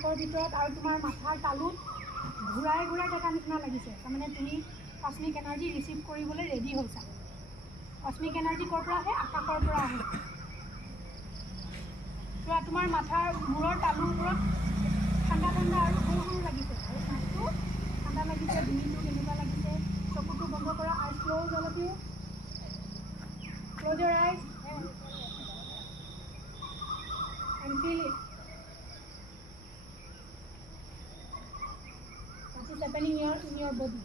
নাকৰ ভিতৰত আৰু তোমাৰ মাথাৰ তালুত ঘূৰাই ঘূৰাই থকা নিচিনা লাগিছে। তাৰমানে তুমি কস্মিক এনাৰ্জি ৰিচিভ কৰিবলৈ ৰেডি হৈছা। কস্মিক এনাৰ্জি ক'ৰ পৰা আহে? আকাশৰ পৰা আহে। চোৱা তোমাৰ মাথাৰ মূৰৰ তালুবোৰত ঠাণ্ডা ঠাণ্ডা আৰু সৰু সৰু লাগিছে, আৰু নাকটো ঠাণ্ডা লাগিছে, ডিঙিটো কেনেকুৱা লাগিছে। চকুটো বন্ধ কৰা, আইজ close all of you. Close your eyes and feel it. What is happening here in your body?